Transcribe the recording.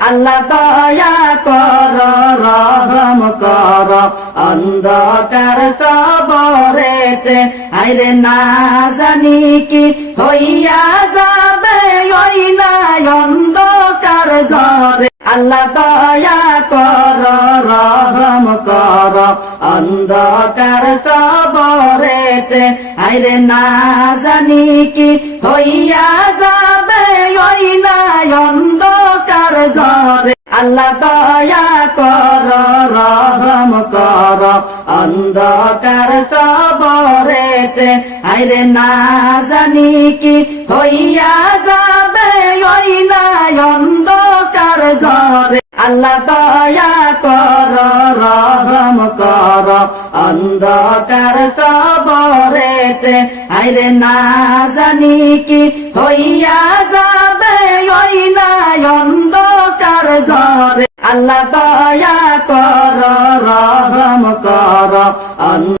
আল্লাহ দয়া কর রহম কর অন্ধকার কবরেতে আইরে না জানি কি হইয়া যাবে ওই না অন্ধকার ঘরে আল্লাহ দয়া কর রহম কর অন্ধকার কবরেতে আইরে না জানি কি হইয়া যাবে ওই না অন্ধকার ঘরে আল্লাহ দয়া কর রহম কর অন্ধকার কবরেতে আইরে না জানি কি হইয়া যাবে ওই না অন্ধকার ঘরে আল্লাহ দয়া কর রহম কর অন্ধকার কবরেতে আইরে না জানি কি হইয়া যাবে ওই না অন্ধকার ঘরে আল্লাহ দয়া কর রহম কর